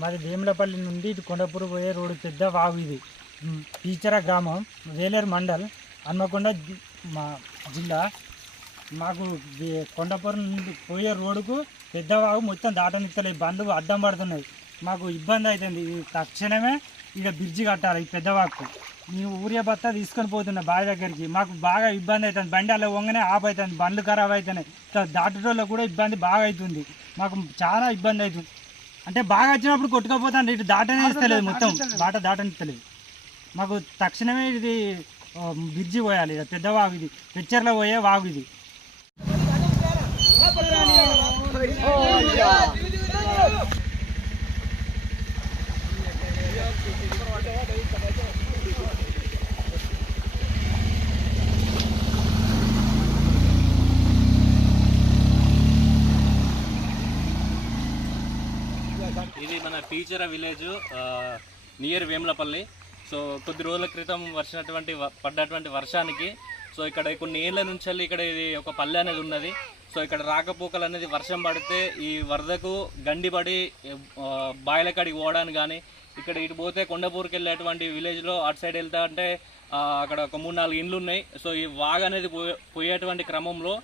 మాది వేములపల్లి నుండి ఇటు కొండపూర్ పోయే రోడ్డు పెద్ద వాగు ఇది. ఉమ్, పీచర గ్రామం వేలేరు మండల్ హన్మకొండ మా జిల్లా. మాకు కొండపురం కొండపూర్ నుండి పోయే రోడ్డుకు పెద్ద వాగు మొత్తం దాటనిస్తలేదు బండ్లు అడ్డం పడుతున్నాయి. మాకు ఇబ్బంది అవుతుంది తక్షణమే ఇక బ్రిడ్జి కట్టాలి ఈ పెద్దవాకు నేను ఊరియా భర్త తీసుకొని పోతున్నా బావి దగ్గరికి. మాకు బాగా ఇబ్బంది అవుతుంది బండి అలా వంగనే ఆఫ్ అవుతుంది బండ్లు ఖరాబ్ అవుతున్నాయి దాటటోళ్ళకు కూడా ఇబ్బంది బాగా అవుతుంది మాకు చాలా ఇబ్బంది అవుతుంది అంటే బాగా వచ్చినప్పుడు కొట్టుకపోతాను ఇటు దాటనే ఇస్తలేదు మొత్తం. బాట దాటనిస్తలేదు మాకు తక్షణమే ఇది బ్రిడ్జి పోయాలి. పెద్ద వాగు ఇది. పిక్చర్లో పోయే వాగు ఇది. Teacher village near Vemulapalli. So కొద్ది రోజుల క్రితం వర్షినటువంటి పడ్డటువంటి వర్షానికి సో ఇక్కడ కొన్ని ఏళ్ళ నుంచి వెళ్ళి ఇక్కడ ఇది ఒక పల్లె అనేది ఉన్నది. సో ఇక్కడ రాకపోకలు అనేది వర్షం పడితే ఈ వరదకు గండిపడి బాయిలకాడికి పోవడానికి కానీ ఇక్కడ ఇటు పోతే కొండపూర్కి వెళ్ళేటువంటి విలేజ్లో అటు సైడ్ వెళ్తా అంటే అక్కడ ఒక మూడు నాలుగు ఇండ్లు ఉన్నాయి. సో ఈ వాగ్ అనేది పోయే పోయేటువంటి క్రమంలో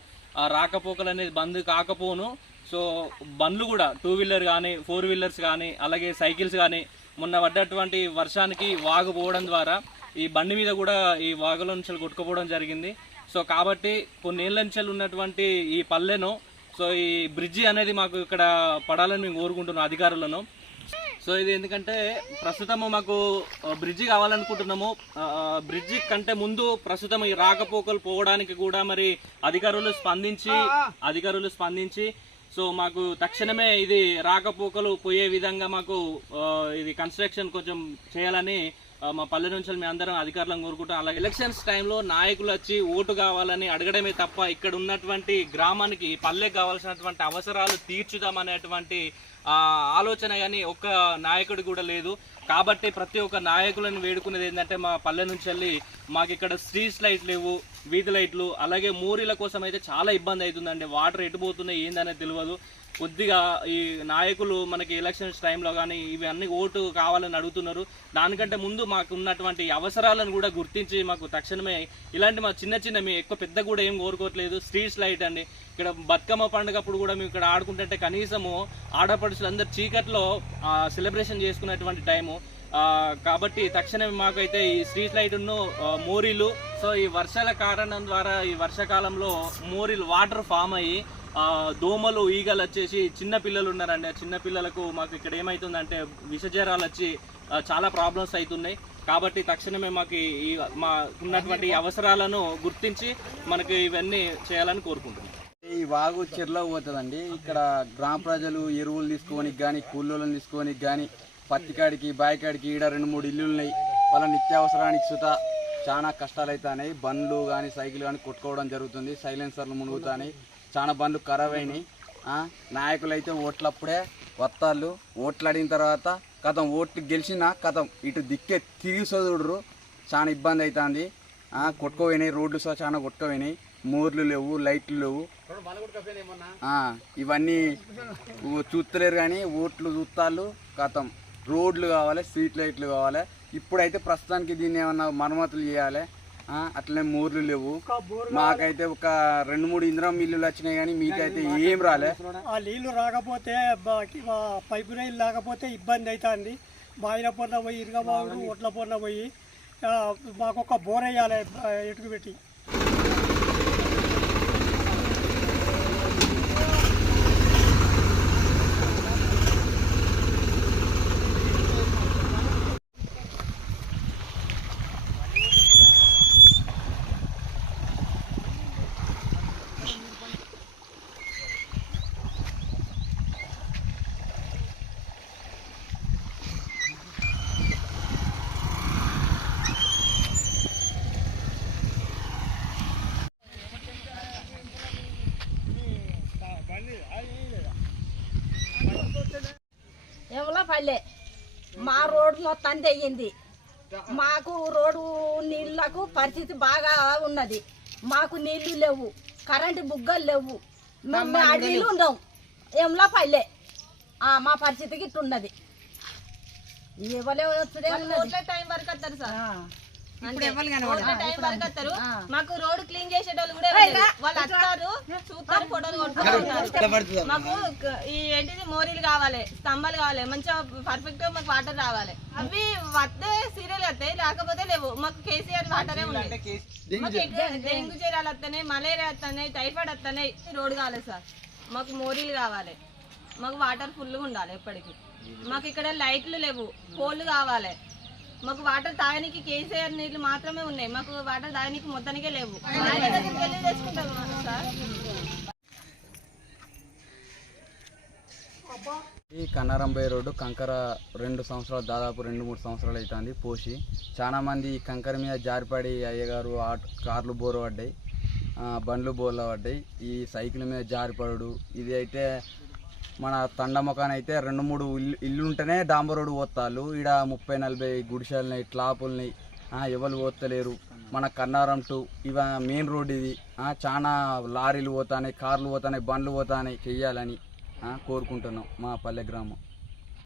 ఆ రాకపోకలు అనేది బంద్ కాకపోను సో బండ్లు కూడా టూ వీలర్ కానీ ఫోర్ వీలర్స్ కానీ అలాగే సైకిల్స్ కానీ మొన్న పడ్డటువంటి వర్షానికి వాగు పోవడం ద్వారా ఈ బండి మీద కూడా ఈ వాగులో నుంచి కొట్టుకుపోవడం జరిగింది. సో కాబట్టి కొన్నేళ్ళ నుంచి ఉన్నటువంటి ఈ పల్లెను సో ఈ బ్రిడ్జి అనేది మాకు ఇక్కడ పడాలని మేము కోరుకుంటున్నాం అధికారులను. సో ఇది ఎందుకంటే ప్రస్తుతము మాకు బ్రిడ్జి కావాలనుకుంటున్నాము. బ్రిడ్జి కంటే ముందు ప్రస్తుతం ఈ రాకపోకలు పోవడానికి కూడా మరి అధికారులు స్పందించి అధికారులు స్పందించి సో మాకు తక్షణమే ఇది రాకపోకలు పోయే విధంగా మాకు ఇది కన్స్ట్రక్షన్ కొంచెం చేయాలని మా పల్లె నుంచి మేము అందరం అధికారులను కోరుకుంటాం అలాగే ఎలక్షన్స్ టైంలో నాయకులు వచ్చి ఓటు కావాలని అడగడమే తప్ప ఇక్కడ ఉన్నటువంటి గ్రామానికి పల్లెకి కావాల్సినటువంటి అవసరాలు తీర్చుదామనేటువంటి ఆలోచన కానీ ఒక్క నాయకుడు కూడా లేదు. కాబట్టి ప్రతి ఒక్క నాయకులను వేడుకునేది ఏంటంటే మా పల్లె నుంచి వెళ్ళి మాకు ఇక్కడ స్ట్రీట్ లైట్ లేవు వీధి లైట్లు అలాగే మూరీల కోసం అయితే చాలా ఇబ్బంది అవుతుందండి. వాటర్ ఎటు పోతున్నాయి ఏందనేది తెలియదు. కొద్దిగా ఈ నాయకులు మనకి ఎలక్షన్స్ టైంలో కానీ ఇవన్నీ ఓటు కావాలని అడుగుతున్నారు. దానికంటే ముందు మాకు ఉన్నటువంటి అవసరాలను కూడా గుర్తించి మాకు తక్షణమే ఇలాంటి మా చిన్న చిన్న మీ ఎక్కువ పెద్ద కూడా ఏం కోరుకోవట్లేదు. స్ట్రీట్స్ లైట్ అండి. ఇక్కడ బతుకమ్మ పండుగప్పుడు కూడా మేము ఇక్కడ ఆడుకుంటుంటే కనీసము ఆడపడుచులు అందరు చీకట్లో సెలబ్రేషన్ చేసుకునేటువంటి టైము కాబట్టి తక్షణమే మాకైతే ఈ స్ట్రీట్ లైట్ను మోరీలు. సో ఈ వర్షాల కారణం ద్వారా ఈ వర్షాకాలంలో మోరీలు వాటర్ ఫామ్ అయ్యి దోమలు ఈగలు వచ్చేసి చిన్న పిల్లలు ఉన్నారండి. చిన్న పిల్లలకు మాకు ఇక్కడ ఏమవుతుందంటే విషజ్వరాలు వచ్చి చాలా ప్రాబ్లమ్స్ అవుతున్నాయి. కాబట్టి తక్షణమే మాకు ఈ- మా ఉన్నటువంటి అవసరాలను గుర్తించి మనకి ఇవన్నీ చేయాలని కోరుకుంటున్నాం. ఈ వాగు చెర్లో పోతుందండి. ఇక్కడ గ్రామ ప్రజలు ఎరువులు తీసుకొని కానీ కూలీలను తీసుకొని కానీ పత్తి కాడికి ఈడ రెండు మూడు ఇల్లులు ఉన్నాయి. వాళ్ళ నిత్యావసరానికి సుత చాలా కష్టాలు అవుతున్నాయి బండ్లు కానీ సైకిల్ కానీ కొట్టుకోవడం జరుగుతుంది. సైలెన్సర్లు మునుగుతాయి చాలా బండ్లు ఖరాబ్ అయినాయి. నాయకులు అయితే ఓట్లప్పుడే వత్తాళ్ళు. ఓట్లు అడిగిన తర్వాత కథం ఓట్లు గెలిచిన కథం ఇటు దిక్కే తిరిగి చదువుడురు చాలా ఇబ్బంది అవుతుంది కొట్టుకోపోయినాయి. రోడ్లు సో చాలా కొట్టుకోపోయినాయి. మోర్లు లేవు లైట్లు లేవు. ఇవన్నీ చూస్తలేరు కానీ ఓట్లు చూస్తాళ్ళు కథం రోడ్లు కావాలి స్ట్రీట్ లైట్లు కావాలి. ఇప్పుడైతే ప్రస్తుతానికి దీన్ని ఏమన్నా మరమ్మతులు చేయాలి? అట్లనే మోర్లు లేవు. మాకైతే ఒక రెండు మూడు ఇంద్రం ఇల్లులు వచ్చినాయి కానీ మీకైతే ఏం రాలే. ఆ నీళ్ళు రాకపోతే పైపు నీళ్ళు రాకపోతే ఇబ్బంది అవుతుంది బాయిల పొన్న పోయి ఇరగబావుడు ఒట్ల పొన్న పోయి ఆ, మాకు ఒక బోర్ వేయాలి ఎటుకు పెట్టి పల్లె. మా రోడ్డు మొత్తం తెయ్యింది మాకు రోడ్డు నీళ్ళకు పరిస్థితి బాగా ఉన్నది. మాకు నీళ్ళు లేవు కరెంటు బుగ్గలు లేవు. మేము అడవిలు ఉండం ఏమలా పల్లె? మా పరిస్థితికి ఇట్టున్నది ఉన్నది టైం వరకు వస్తారు సార్. మాకు రోడ్ క్లీన్ చేసేటోళ్ళు కూడా. వాళ్ళు వస్తారు చూస్తారు ఫోటోలు కొట్టుకుంటారు మాకు ఈ ఏంటిది మోరీలు కావాలి స్తంభాలు కావాలి మంచిగా పర్ఫెక్ట్గా మాకు వాటర్ రావాలి. అవి వస్తే సీరియల్ వస్తాయి లేకపోతే లేవు. మాకు కేసీఆర్ వాటరే ఉన్నాయి డెంగ్యూ. జ్వరాలు వస్తున్నాయి మలేరియా వస్తున్నాయి టైఫాయిడ్ వస్తున్నాయి రోడ్ కావాలి సార్. మాకు మోరీలు కావాలి. మాకు వాటర్ ఫుల్గా ఉండాలి ఎప్పటికీ. మాకు ఇక్కడ లైట్లు లేవు పోల్లు కావాలి. మాకు వాటర్ తాగడానికి కేసీఆర్ నీళ్ళు మాత్రమే ఉన్నాయి. మాకు వాటర్ తాగడానికి మొత్తానికే లేవు. ఈ కన్నారంబై రోడ్డు కంకర రెండు సంవత్సరాలు దాదాపు రెండు మూడు సంవత్సరాలు అవుతుంది పోసి. చాలా మంది ఈ కంకర మీద జారిపడి అయ్యగారు కార్లు బోరు పడ్డాయి బండ్లు బోర్లు పడ్డాయి ఈ సైకిల్ మీద జారిపడు ఇది అయితే మన తండమకాన్ అయితే రెండు మూడు ఇల్లు ఇల్లు ఉంటేనే డాంబర్ రోడ్డు పోతాళ్ళు. ఈడ ముప్పై నలభై గుడిసెలున్నాయి ట్లాపులున్నాయి ఎవరు పోతలేరు. మన కన్నారం టు ఇవ మెయిన్ రోడ్ ఇది. చాలా లారీలు పోతాయి కార్లు పోతాయి బండ్లు పోతాయి చెయ్యాలని కోరుకుంటున్నాం మా పల్లె గ్రామం.